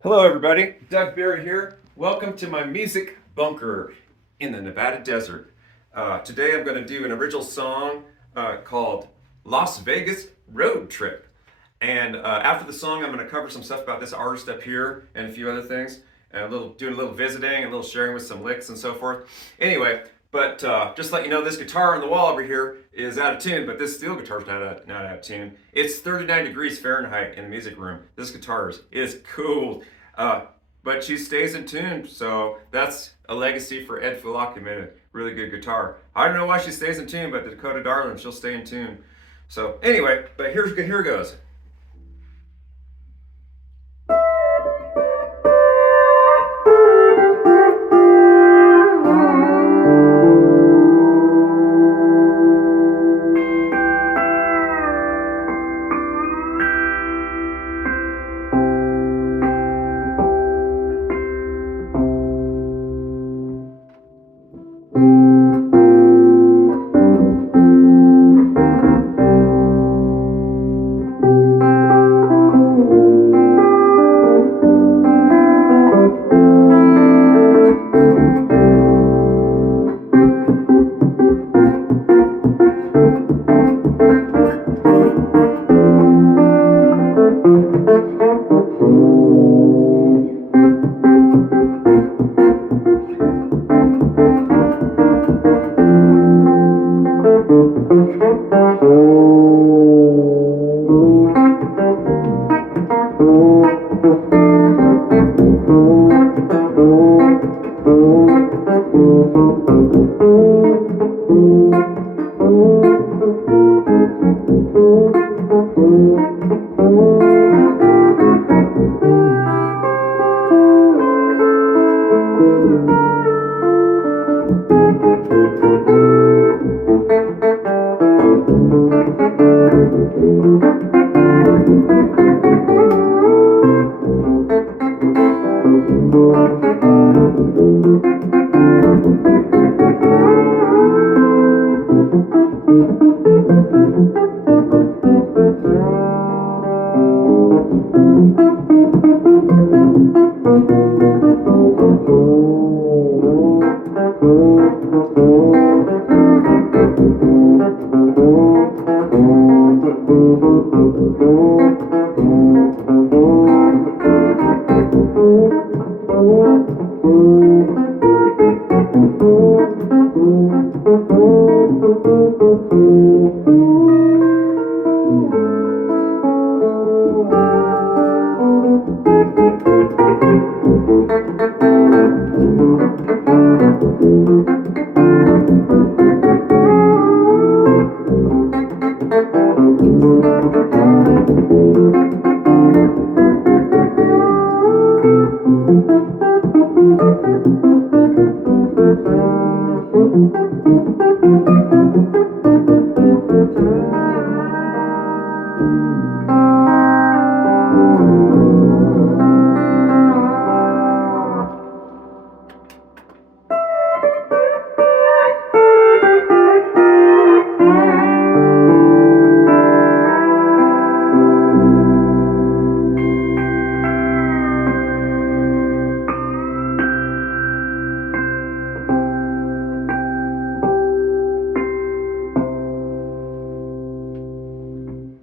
Hello, everybody. Doug Berry here. Welcome to my music bunker in the Nevada desert. Today I'm going to do an original song called Las Vegas Road Trip. And after the song, I'm going to cover some stuff about this artist up here and a few other things, and doing a little visiting, a little sharing with some licks and so forth. Anyway, but just to let you know, this guitar on the wall over here is out of tune, but this steel guitar is not out of tune. It's 39 degrees Fahrenheit in the music room. This guitar is cool. But she stays in tune, so that's a legacy for Ed Fulacum, a really good guitar. I don't know why she stays in tune, but the Dakota Darling, she'll stay in tune. So anyway, but here goes.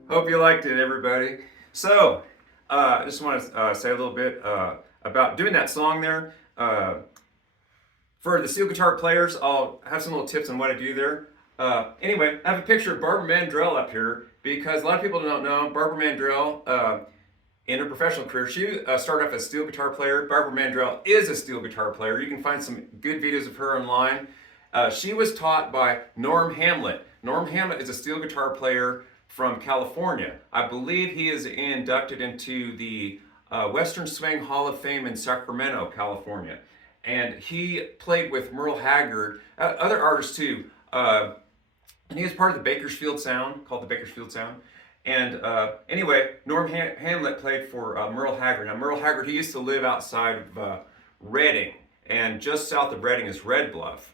Hope you liked it, everybody. So, I just want to say a little bit about doing that song there. For the steel guitar players, I'll have some little tips on what I do there. Anyway, I have a picture of Barbara Mandrell up here because a lot of people don't know Barbara Mandrell. In her professional career, she started off as a steel guitar player. Barbara Mandrell is a steel guitar player. You can find some good videos of her online. She was taught by Norm Hamlet. Norm Hamlet is a steel guitar player from California. I believe he is inducted into the Western Swing Hall of Fame in Sacramento, California. And he played with Merle Haggard, other artists too. And he was part of the Bakersfield Sound, called the Bakersfield Sound. And anyway, Norm Hamlet played for Merle Haggard. Now, Merle Haggard, he used to live outside of Reading, and just south of Reading is Red Bluff.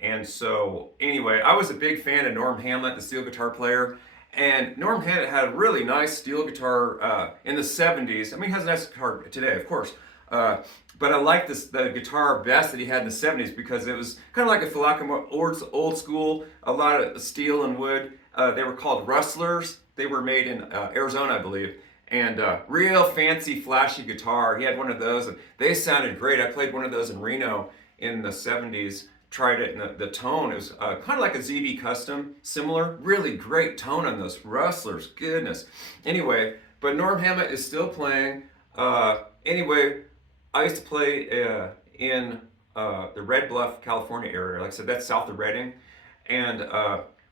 And so, anyway, I was a big fan of Norm Hamlet, the steel guitar player. And Norm Hammett had a really nice steel guitar in the 70s. I mean, he has a nice guitar today, of course. But I like the guitar best that he had in the 70s because it was kind of like a Philacum old school, a lot of steel and wood. They were called Rustlers. They were made in Arizona, I believe. And real fancy, flashy guitar. He had one of those, and they sounded great. I played one of those in Reno in the 70s. Tried it, and the tone, it was kind of like a ZB Custom, similar. Really great tone on those Rustlers, goodness. Anyway, but Norm Hammett is still playing. Anyway, I used to play in the Red Bluff, California area. Like I said, that's south of Redding. And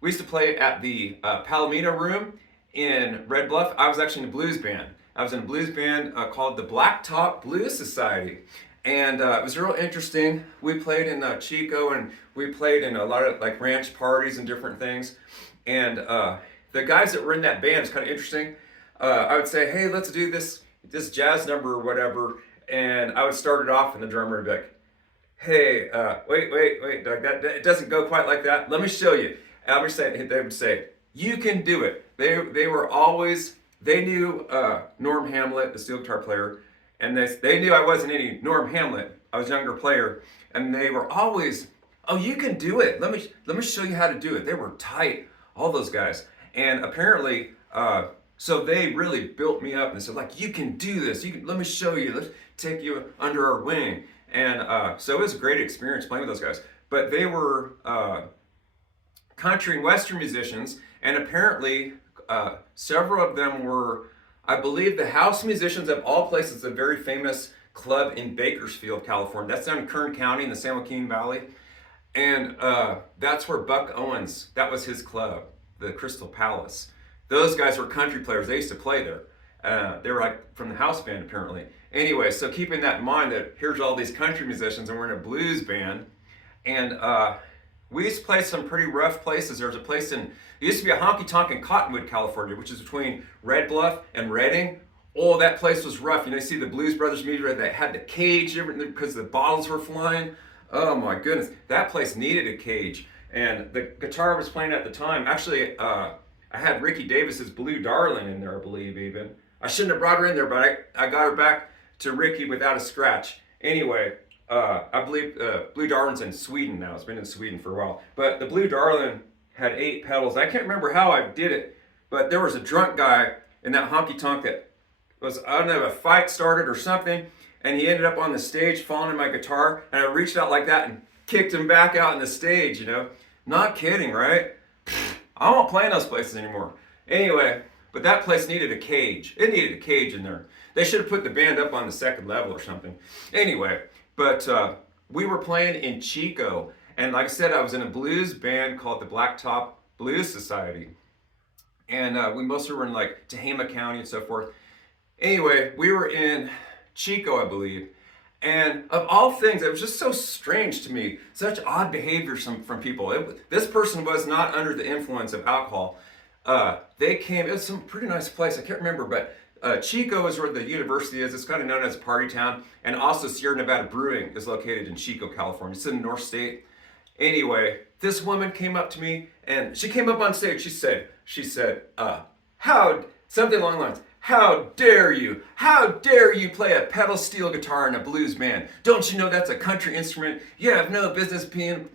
we used to play at the Palomino Room in Red Bluff. I was actually in a blues band. I was in a blues band called the Blacktop Blues Society. And it was real interesting. We played in Chico, and we played in a lot of like ranch parties and different things. And the guys that were in that band, it's kind of interesting. I would say, hey, let's do this jazz number or whatever. And I would start it off, and the drummer would be like, hey, wait, that it doesn't go quite like that. Let me show you. And they would say, you can do it. They were always, they knew Norm Hammett, the steel guitar player, and they knew I wasn't any Norm Hammett. I was a younger player, and they were always, oh, you can do it. Let me show you how to do it. They were tight, all those guys. And apparently, so they really built me up and said, like, you can do this. Let me show you. Let's take you under our wing. And so it was a great experience playing with those guys. But they were country and western musicians, and apparently several of them were, I believe, the house musicians of all places, a very famous club in Bakersfield, California. That's down in Kern County in the San Joaquin Valley. And that's where Buck Owens, that was his club, the Crystal Palace. Those guys were country players. They used to play there. They were like from the house band, apparently. Anyway, so keeping that in mind that here's all these country musicians and we're in a blues band. And we used to play some pretty rough places. There was a place it used to be a honky tonk in Cottonwood, California, which is between Red Bluff and Redding. Oh, that place was rough. You know, you see the Blues Brothers music, they had the cage because the bottles were flying. Oh my goodness, that place needed a cage. And the guitar I was playing at the time, actually, I had Ricky Davis's Blue Darling in there, I believe, even. I shouldn't have brought her in there, but I got her back to Ricky without a scratch. Anyway, I believe Blue Darling's in Sweden now. It's been in Sweden for a while. But the Blue Darling had 8 pedals. I can't remember how I did it, but there was a drunk guy in that honky tonk that was, I don't know, a fight started or something, and he ended up on the stage falling in my guitar, and I reached out like that and kicked him back out on the stage, you know. Not kidding, right? I won't play in those places anymore. Anyway, but that place needed a cage. It needed a cage in there. They should have put the band up on the second level or something. Anyway, but we were playing in Chico, and like I said, I was in a blues band called the Blacktop Blues Society. And we mostly were in like Tehama County and so forth. Anyway, we were in Chico, I believe. And of all things, it was just so strange to me. Such odd behavior from people. This person was not under the influence of alcohol. They came, it was some pretty nice place. I can't remember, but Chico is where the university is. It's kind of known as a party town. And also Sierra Nevada Brewing is located in Chico, California. It's in the North State. Anyway, this woman came up to me, and she came up on stage. She said, something along the lines, how dare you? How dare you play a pedal steel guitar in a blues band? Don't you know that's a country instrument? You have no business being,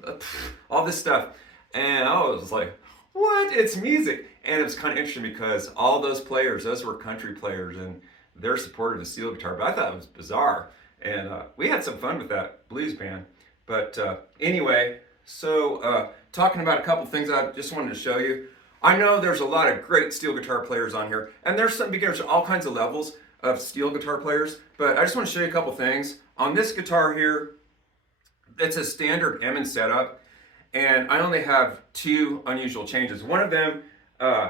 all this stuff. And I was like, what? It's music. And it was kind of interesting because all those players, those were country players, and they're supported the steel guitar. But I thought it was bizarre. And we had some fun with that blues band. But anyway, so talking about a couple things I just wanted to show you. I know there's a lot of great steel guitar players on here, and there's some beginners, all kinds of levels of steel guitar players, but I just want to show you a couple things. On this guitar here, it's a standard Emmons setup, and I only have 2 unusual changes. One of them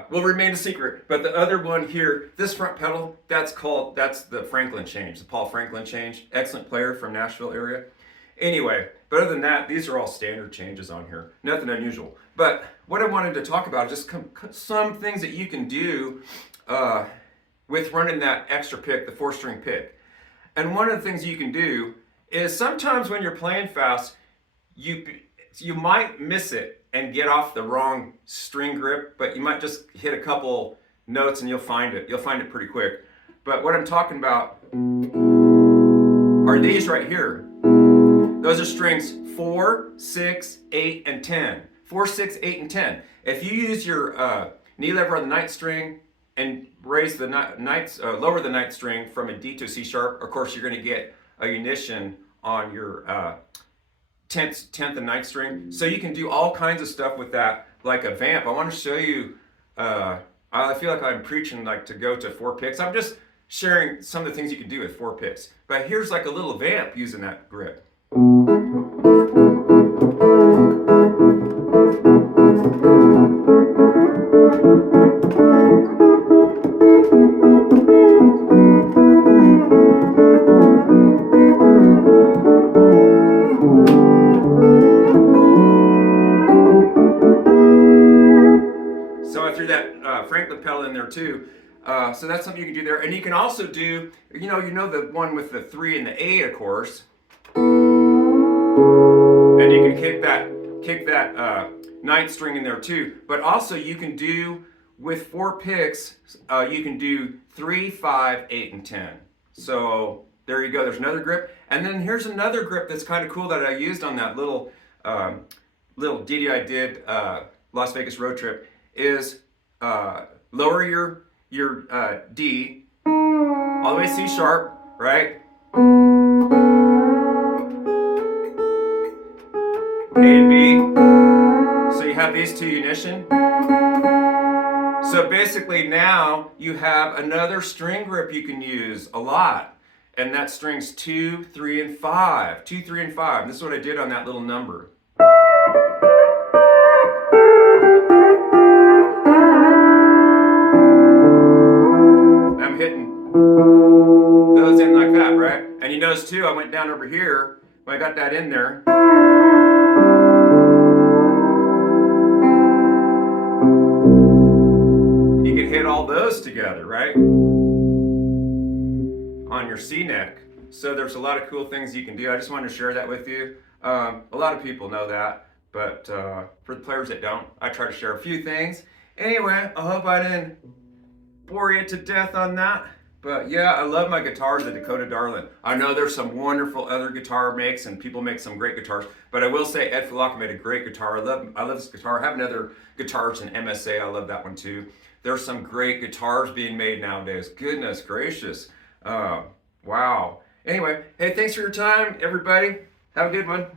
will remain a secret, but the other one here, this front pedal, that's the Franklin change, the Paul Franklin change. Excellent player from Nashville area. Anyway, but other than that, these are all standard changes on here. Nothing unusual. But what I wanted to talk about is just some things that you can do with running that extra pick, the 4-string pick. And one of the things you can do is sometimes when you're playing fast, you might miss it and get off the wrong string grip, but you might just hit a couple notes and you'll find it. You'll find it pretty quick. But what I'm talking about are these right here. Those are strings 4, 6, 8, and 10. 4, 6, 8, and 10. If you use your knee lever on the ninth string and raise the lower the ninth string from a D to a C sharp, of course you're going to get a unition on your 10th and ninth string. So you can do all kinds of stuff with that, like a vamp. I want to show you. I feel like I'm preaching like to go to 4 picks. I'm just sharing some of the things you can do with 4 picks. But here's like a little vamp using that grip. So I threw that Franklin pedal in there too. So that's something you can do there. And you can also do, you know the one with the 3 and the 8, of course. And you can kick that ninth string in there too. But also you can do, with 4 picks, you can do 3, 5, 8, and 10. So there you go, there's another grip. And then here's another grip that's kind of cool that I used on that little ditty I did, Las Vegas road trip, is lower your D all the way to C sharp, right? A and B. So you have these two unition. So basically now you have another string grip you can use a lot. And that strings 2, 3, and 5. 2, 3, and 5. This is what I did on that little number. I'm hitting those in like that, right? And you notice too, I went down over here, when I got that in there. You can hit all those together, right? On your C neck. So there's a lot of cool things you can do. I just wanted to share that with you. A lot of people know that, but for the players that don't, I try to share a few things. Anyway, I hope I didn't bore you to death on that. But yeah, I love my guitars, the Dakota Darlin. I know there's some wonderful other guitar makes and people make some great guitars, but I will say Ed Falaka made a great guitar. I love this guitar. I have another guitars in MSA. I love that one too. There's some great guitars being made nowadays. Goodness gracious. Wow. Anyway, hey, thanks for your time, everybody. Have a good one.